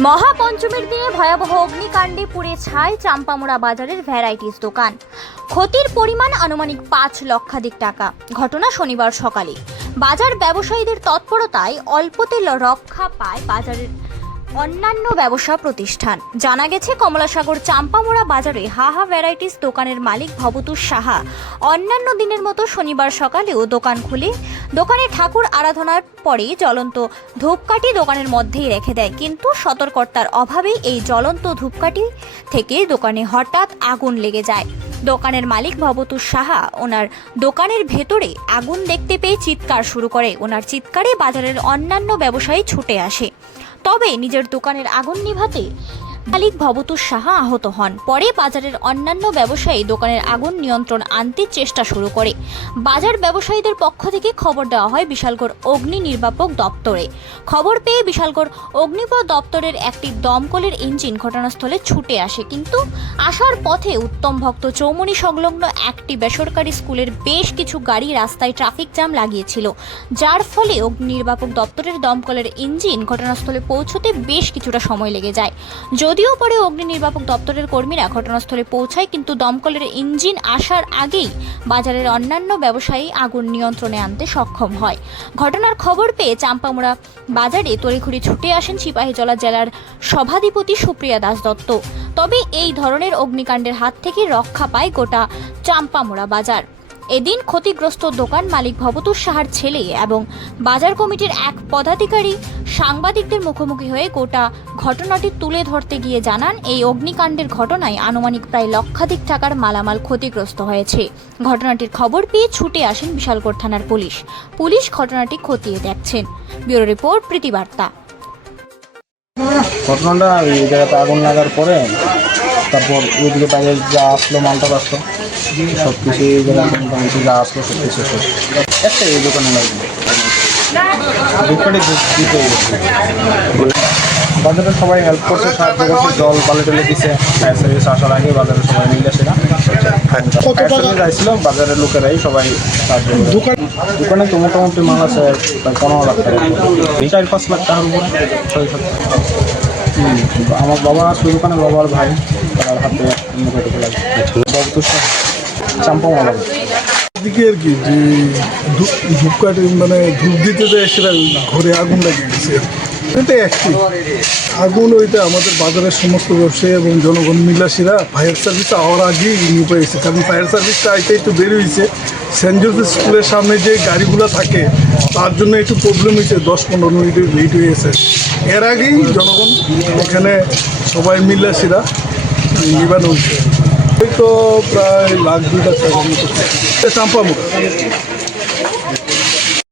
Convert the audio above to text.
মহাপঞ্চমীর দিনে ভয়াবহ অগ্নিকাণ্ডে পুড়ে ছাই চাম্পামোড়া বাজারের ভ্যারাইটিস দোকান। ক্ষতির পরিমাণ আনুমানিক পাঁচ লক্ষাধিক টাকা। ঘটনা শনিবার সকালে। বাজার ব্যবসায়ীদের তৎপরতায় অল্পতে রক্ষা পায় বাজারের অন্যান্য ব্যবসা প্রতিষ্ঠান। জানা গেছে, কমলাসাগর চাম্পামোড়া বাজারে হাহা ভ্যারাইটিস দোকানের মালিক ভবতোষ সাহা। অন্যান্য দিনের মতো শনিবার সকালেও দোকান খুলে, দোকানে ঠাকুর আরাধনার পরে জ্বলন্ত ধূপকাঠি দোকানের মধ্যেই রেখে দেয়। কিন্তু সতর্কতার অভাবে এই জ্বলন্ত ধূপকাঠি থেকে দোকানে হঠাৎ আগুন লেগে যায়। দোকানের মালিক ভবতু সাহা ওনার দোকানের ভেতরে আগুন দেখতে পেয়ে চিৎকার শুরু করে। ওনার চিৎকারে বাজারের অন্যান্য ব্যবসায়ী ছুটে আসে। তবে নিজের দোকানের আগুন নিভাতে মালিক ভবতোষ সাহা আহত হন। পরে বাজারের অন্যান্য ব্যবসায়ী দোকানের আগুন নিয়ন্ত্রণ আনতে চেষ্টা শুরু করে। বাজার ব্যবসায়ীদের পক্ষ থেকে খবর দেওয়া হয় বিশালগড় অগ্নি নির্বাপক দপ্তরে। খবর পেয়ে বিশালগড় অগ্নিপথ দপ্তরের একটি দমকলের ইঞ্জিন ঘটনাস্থলে ছুটে আসে। কিন্তু আসার পথে উত্তম ভক্ত চৌমনি সংলগ্ন একটি বেসরকারি স্কুলের বেশ কিছু গাড়ি রাস্তায় ট্রাফিক জ্যাম লাগিয়েছিল। যার ফলে অগ্নি নির্বাপক দপ্তরের দমকলের ইঞ্জিন ঘটনাস্থলে পৌঁছতে বেশ কিছুটা সময় লেগে যায়। যদিও পরে অগ্নি নির্বাপক দপ্তরের কর্মীরা ঘটনাস্থলে পৌঁছায়, কিন্তু দমকলের ইঞ্জিন আসার আগেই বাজারের অন্যান্য ব্যবসায়ী আগুন নিয়ন্ত্রণে আনতে সক্ষম হয়। ঘটনার খবর পেয়ে চাম্পামুড়া বাজারে তড়িঘড়ি ছুটে আসেন সিপাহীজলা জেলার সভাধিপতি সুপ্রিয়া দাস দত্ত। তবে এই ধরনের অগ্নিকাণ্ডের হাত থেকে রক্ষা পায় গোটা চাম্পামোড়া বাজার। এদিন ক্ষতিগ্রস্ত দোকান মালিক ভবতোষ সাহার ছেলে এবং বাজার কমিটির এক পদাধিকারী সাংবাদিকদের মুখোমুখি হয়ে গোটা ঘটনাটি তুলে ধরতে গিয়ে জানান, এই অগ্নিকাণ্ডের ঘটনায় আনুমানিক প্রায় লক্ষাধিক টাকার মালামাল ক্ষতিগ্রস্ত হয়েছে। ঘটনাটির খবর পেয়ে ছুটে আসেন বিশালগড় থানার পুলিশ। পুলিশ ঘটনাটি খতিয়ে দেখছেন ব্যুরো রিপোর্ট প্রীতিবার্তা ঘটনাটা এই জায়গাতে আগুন লাগার পরে তারপর ওইদিকে বাইরে যা আসলো মালটা আসলো সব কিছু মোটামুটি যা আসলো সব কিছু একটা এই দোকানে লাগবে। দোকানে দিতে বাজারে সবাই হেল্প করছে সাহায্য করছে জল পালে টলে দিছে। ফায়ার সার্ভিস আসার আগে বাজারে সবাই মিলে সেটা ফায়ার সার্ভিস আসছিল বাজারের লোকেরাই সবাই সাহায্য দোকান দোকানে তো মোটামুটি মাল আছে পনেরো লাখ টাকা। চার পাঁচ লাখ টাকার উপরে। ছয় সাত আমার বাবা শুরু দোকানে বাবার ভাই, তার হাতে মুখে তো চাম্পা মারা দিকে আর কি, যে ধূপ- ধূপকাঠি মানে ধূপ দিতে যায় সেটা ঘরে আগুন লাগিয়ে গেছে এটা একটি আগুন ওইটা আমাদের বাজারের সমস্ত ব্যবসায়ী এবং জনগণ মিলাসীরা ফায়ার সার্ভিস আওয়ার আগেই নিয়ে পেয়েছে কারণ ফায়ার সার্ভিসটা আইতে একটু দেরি হয়েছে। সেন্ট জোসেফ স্কুলের সামনে যে গাড়িগুলো থাকে, তার জন্য একটু প্রবলেম হয়েছে। দশ পনেরো মিনিট লেট হয়ে গেছে। এর আগেই জনগণ এখানে সবাই মিলাসীরা নিবানো হয়েছে। তো প্রায় লাখ দুই লাখ টাকার মতো।